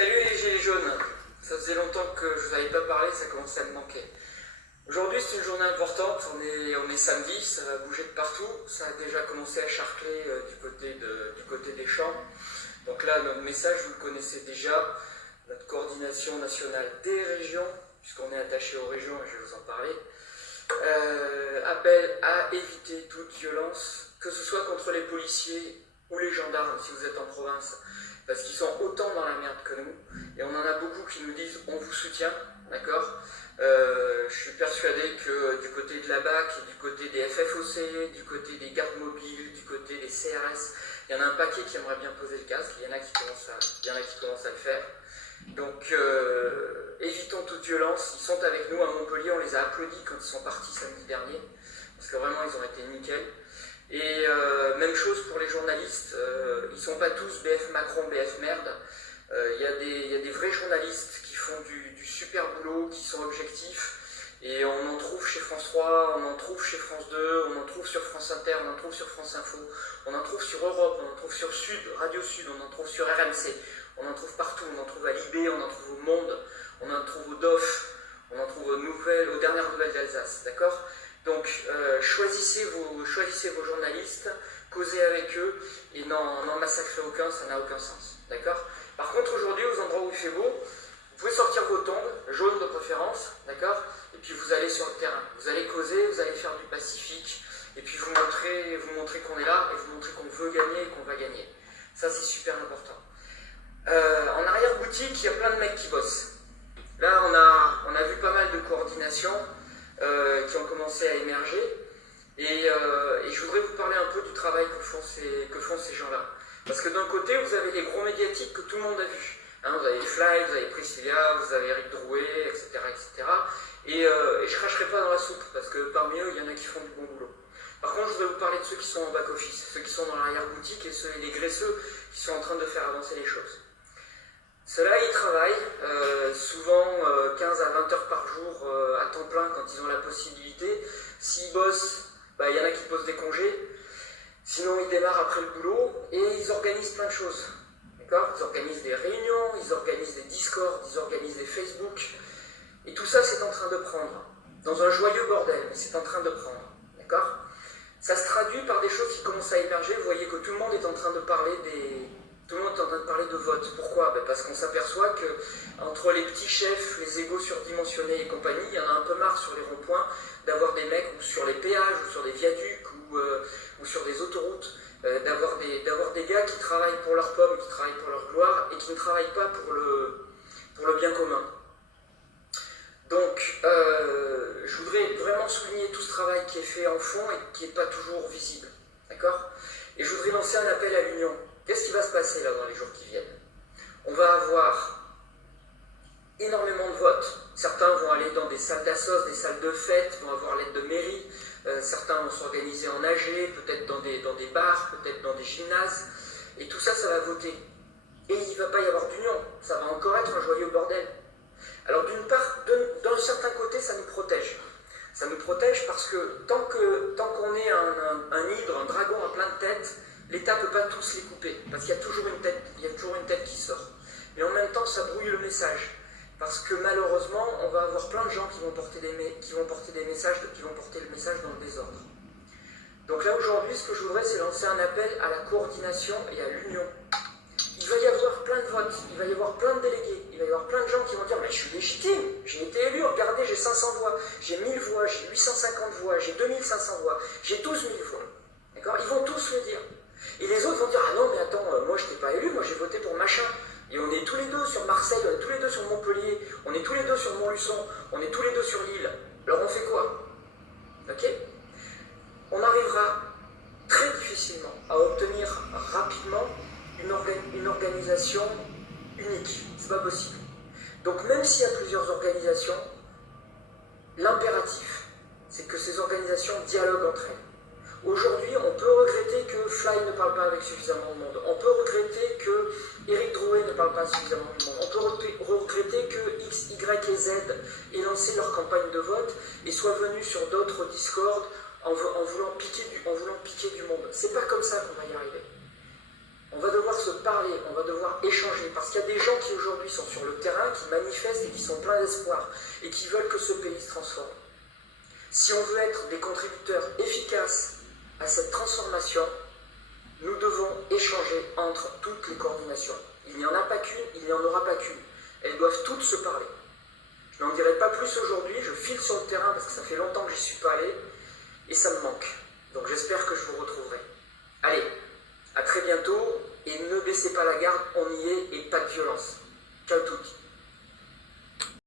Salut les gilets jaunes, ça faisait longtemps que je vous avais pas parlé, ça commençait à me manquer. Aujourd'hui c'est une journée importante, on est samedi, ça va bouger de partout, ça a déjà commencé à charcler du côté des champs. Donc là notre message vous le connaissez déjà, notre coordination nationale des régions, puisqu'on est attaché aux régions et je vais vous en parler, appelle à éviter toute violence, que ce soit contre les policiers ou les gendarmes si vous êtes en province, parce qu'ils sont autant dans la merde que nous, et on en a beaucoup qui nous disent on vous soutient, d'accord. Je suis persuadé que du côté de la BAC, du côté des FFOC, du côté des gardes mobiles, du côté des CRS, il y en a un paquet qui aimerait bien poser le casque, il y en a qui commencent à le faire. Donc évitons toute violence, ils sont avec nous à Montpellier, on les a applaudis quand ils sont partis samedi dernier, parce que vraiment ils ont été nickel. Et même chose pour les journalistes, ils ne sont pas tous BF Macron, BF merde. Il y a des vrais journalistes qui font du super boulot, qui sont objectifs. Et on en trouve chez France 3, on en trouve chez France 2, on en trouve sur France Inter, on en trouve sur France Info, on en trouve sur Europe, on en trouve sur Sud, Radio Sud, on en trouve sur RMC, on en trouve partout, on en trouve à Libé, on en trouve au Monde, on en trouve au DOF, on en trouve aux dernières nouvelles d'Alsace, d'accord ? Donc choisissez vos journalistes, causez avec eux et n'en massacrez aucun, ça n'a aucun sens, d'accord ? Par contre aujourd'hui, aux endroits où il fait beau, vous pouvez sortir vos tongs, jaunes de préférence, d'accord ? Et puis vous allez sur le terrain, vous allez causer, vous allez faire du pacifique, et puis vous montrez qu'on est là, et vous montrez qu'on veut gagner et qu'on va gagner. Ça c'est super important. En arrière-boutique, il y a plein de mecs qui bossent. Là on a vu pas mal de coordination qui ont commencé à émerger, et je voudrais vous parler un peu du travail que font ces gens-là. Parce que d'un côté, vous avez les gros médiatiques que tout le monde a vus. Hein, vous avez Fly, vous avez Priscilla, vous avez Eric Drouet, etc. etc. Et je cracherai pas dans la soupe, parce que parmi eux, il y en a qui font du bon boulot. Par contre, je voudrais vous parler de ceux qui sont en back-office, ceux qui sont dans l'arrière-boutique et les graisseux qui sont en train de faire avancer les choses. Ceux-là, ils travaillent souvent 15 à 20 heures par jour à temps plein quand ils ont la possibilité. S'ils bossent, il y en a qui posent des congés. Sinon, ils démarrent après le boulot et ils organisent plein de choses. D'accord ? Ils organisent des réunions, ils organisent des Discord, ils organisent des Facebook. Et tout ça, c'est en train de prendre. Dans un joyeux bordel, mais c'est en train de prendre. D'accord ? Ça se traduit par des choses qui commencent à émerger. Vous voyez que tout le monde est en train de parler de vote. Pourquoi ? Parce qu'on s'aperçoit que entre les petits chefs, les égos surdimensionnés et compagnie, il y en a un peu marre sur les ronds-points d'avoir des mecs ou sur les péages ou sur des viaducs ou sur des autoroutes, d'avoir des gars qui travaillent pour leur pomme, qui travaillent pour leur gloire et qui ne travaillent pas pour le bien commun. Donc, je voudrais vraiment souligner tout ce travail qui est fait en fond et qui n'est pas toujours visible. D'accord ? Et je voudrais lancer un appel à l'union. Qu'est-ce qui va se passer là dans les jours qui viennent ? On va avoir énormément de votes. Certains vont aller dans des salles d'assos, des salles de fête, vont avoir l'aide de mairie. Certains vont s'organiser en AG, peut-être dans des bars, peut-être dans des gymnases. Et tout ça, ça va voter. Et il ne va pas y avoir d'union. Ça va encore être un joyeux bordel. Alors d'une part, d'un certain côté, ça nous protège. Ça nous protège parce que tant qu'on est un hydre, un dragon à plein de têtes, l'État ne peut pas tous les couper. Parce qu'il y a toujours une tête qui sort. Mais en même temps, ça brouille le message. Parce que malheureusement, on va avoir plein de gens qui vont porter le message dans le désordre. Donc là, aujourd'hui, ce que je voudrais, c'est lancer un appel à la coordination et à l'union. Il va y avoir plein de votes, il va y avoir plein de délégués, il va y avoir plein de gens qui vont dire « Mais je suis légitime, j'ai été élu, regardez, j'ai 500 voix, j'ai 1000 voix, j'ai 850 voix, j'ai 2500 voix, j'ai 12 000 voix. » D'accord ? Ils vont tous le dire. Et les autres vont dire « Ah non, mais attends, moi je n'étais pas élu, moi j'ai voté pour machin. » Et on est tous les deux sur Marseille, on est tous les deux sur Montpellier, on est tous les deux sur Montluçon, on est tous les deux sur Lille. Alors on fait quoi ? Ok ? On arrivera très difficilement à obtenir rapidement une organisation unique. C'est pas possible. Donc même s'il y a plusieurs organisations, l'impératif, c'est que ces organisations dialoguent entre elles. Aujourd'hui, on peut regretter que Fly ne parle pas avec suffisamment de monde. On peut regretter que Eric Drouet ne parle pas suffisamment de monde. On peut regretter que X, Y et Z aient lancé leur campagne de vote et soient venus sur d'autres Discord en voulant piquer du monde. C'est pas comme ça qu'on va y arriver. On va devoir se parler, on va devoir échanger, parce qu'il y a des gens qui aujourd'hui sont sur le terrain, qui manifestent et qui sont pleins d'espoir, et qui veulent que ce pays se transforme. Si on veut être des contributeurs efficaces à cette transformation, nous devons échanger entre toutes les coordinations. Il n'y en a pas qu'une, il n'y en aura pas qu'une. Elles doivent toutes se parler. Je n'en dirai pas plus aujourd'hui, je file sur le terrain parce que ça fait longtemps que j'y suis pas allé, et ça me manque. Donc j'espère que je vous retrouverai. Allez, à très bientôt, et ne baissez pas la garde, on y est, et pas de violence. Ciao toutes.